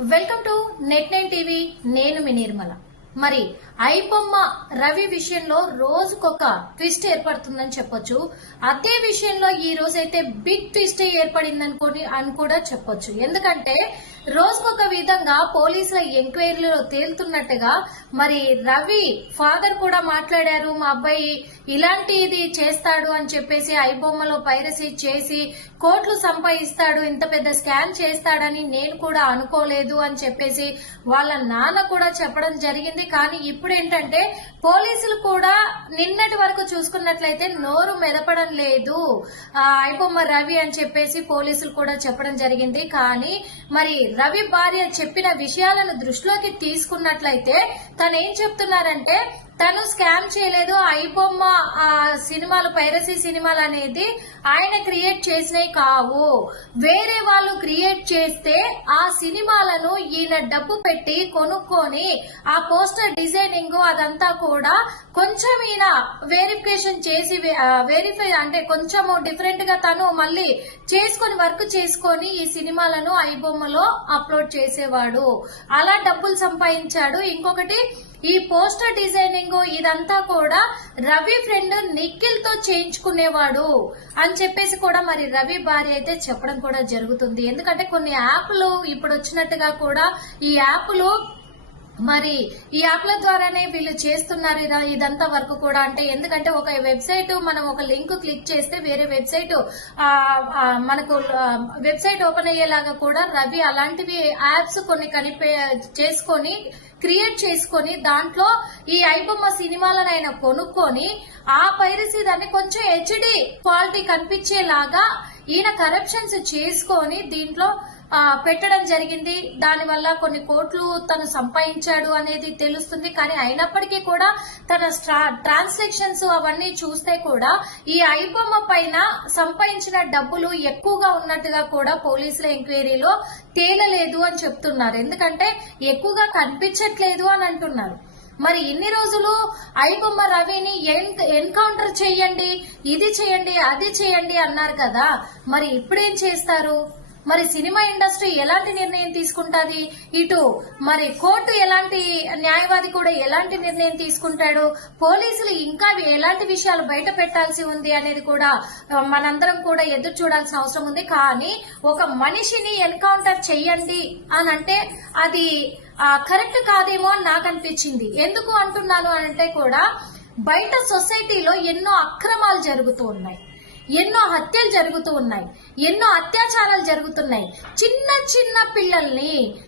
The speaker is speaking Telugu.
Welcome to నెట్9 TV. నేను మీ నిర్మల. మరి ఐబొమ్మ రవి విషయంలో రోజుకొక ట్విస్ట్ ఏర్పడుతుందని చెప్పొచ్చు. అదే విషయంలో ఈ రోజైతే బిగ్ ట్విస్ట్ ఏర్పడిందని అని కూడా చెప్పొచ్చు. ఎందుకంటే రోజుకొక విధంగా పోలీసుల ఎంక్వైరీలో తేలుతున్నట్టుగా మరి రవి ఫాదర్ కూడా మాట్లాడారు. మా అబ్బాయి ఇలాంటిది చేస్తాడు అని చెప్పేసి, ఐబొమ్మలో పైరసీ చేసి కోట్లు సంపాదిస్తాడు, ఇంత పెద్ద స్కామ్ చేస్తాడని నేను కూడా అనుకోలేదు అని చెప్పేసి వాళ్ళ నాన్న కూడా చెప్పడం జరిగింది. కానీ ఇప్పుడు ఏంటంటే పోలీసులు కూడా నిన్నటి వరకు చూసుకున్నట్లయితే నోరు మెదపడం లేదు ఐబొమ్మ రవి అని చెప్పేసి పోలీసులు కూడా చెప్పడం జరిగింది. కానీ మరి రవి భార్య చెప్పిన విషయాలను దృష్టిలోకి తీసుకున్నట్లయితే తను ఏం చెప్తున్నారంటే తను స్కామ్ చేయలేదు, ఐబొమ్మ సినిమాలు పైరసీ సినిమాలు అనేది ఆయన క్రియేట్ చేసినవి కావు, వేరే వాళ్ళు క్రియేట్ చేస్తే ఆ సినిమాలను ఈయన డబ్బు పెట్టి కొనుక్కొని ఆ పోస్టర్ డిజైనింగ్ అదంతా కూడా కొంచెం ఈయన వెరిఫికేషన్ చేసి వెరిఫై అంటే కొంచెము డిఫరెంట్ గా తను మళ్ళీ చేసుకొని వర్క్ చేసుకొని ఈ సినిమాలను ఐబొమ్మలో అప్లోడ్ చేసేవాడు, అలా డబ్బులు సంపాదించాడు. ఇంకొకటి ఈ పోస్టర్ డిజైనింగ్ ఇదంతా కూడా రవి ఫ్రెండ్ నిఖిల్ తో చేయించుకునేవాడు అని చెప్పేసి కూడా మరి రవి భార్య అయితే చెప్పడం కూడా జరుగుతుంది. ఎందుకంటే కొన్ని యాప్లు ఇప్పుడు వచ్చినట్టుగా కూడా ఈ యాప్లు మరి ఈ యాప్ల ద్వారానే వీళ్ళు చేస్తున్నారు ఇదంతా వర్క్ కూడా. అంటే ఎందుకంటే ఒక వెబ్సైట్ మనం ఒక లింక్ క్లిక్ చేస్తే వేరే వెబ్సైట్ మనకు వెబ్సైట్ ఓపెన్ అయ్యేలాగా కూడా రవి అలాంటివి యాప్స్ కొన్ని చేసుకొని క్రియేట్ చేసుకొని దాంట్లో ఈ ఐబొమ్మ సినిమాలను ఆయన కొనుక్కొని ఆ పైరసీ దాన్ని కొంచెం హెచ్డి క్వాలిటీ కనిపించేలాగా ఈయన కరప్షన్స్ చేసుకొని దీంట్లో పెట్టడం జరిగింది. దానివల్ల కొన్ని కోట్లు తను సంపాదించాడు అనేది తెలుస్తుంది. కానీ అయినప్పటికీ కూడా తన ట్రాన్సాక్షన్స్ అవన్నీ చూస్తే కూడా ఈ ఐబొమ్మ పైన సంపాదించిన డబ్బులు ఎక్కువగా ఉన్నట్టుగా కూడా పోలీసుల ఎంక్వైరీలో తేలలేదు అని చెప్తున్నారు. ఎందుకంటే ఎక్కువగా కనిపించట్లేదు అని అంటున్నారు. మరి ఇన్ని రోజులు ఐబొమ్మ రవిని ఎన్కౌంటర్ చేయండి, ఇది చేయండి, అది చేయండి అన్నారు కదా, మరి ఇప్పుడేం చేస్తారు? మరి సినిమా ఇండస్ట్రీ ఎలాంటి నిర్ణయం తీసుకుంటాది? ఇటు మరి కోర్టు ఎలాంటి, న్యాయవాది కూడా ఎలాంటి నిర్ణయం తీసుకుంటాడు? పోలీసులు ఇంకా ఎలాంటి విషయాలు బయట పెట్టాల్సి ఉంది అనేది కూడా మనందరం కూడా ఎదురు చూడాల్సిన అవసరం ఉంది. కానీ ఒక మనిషిని ఎన్కౌంటర్ చెయ్యండి అని అంటే అది కరెక్ట్ కాదేమో అని నాకు అనిపించింది. ఎందుకు అంటున్నాను అంటే కూడా బయట సొసైటీలో ఎన్నో అక్రమాలు జరుగుతూ ఉన్నాయి, ఎన్నో హత్యలు జరుగుతూ ఉన్నాయి, ఎన్నో అత్యాచారాలు జరుగుతున్నాయి. చిన్న చిన్న పిల్లల్ని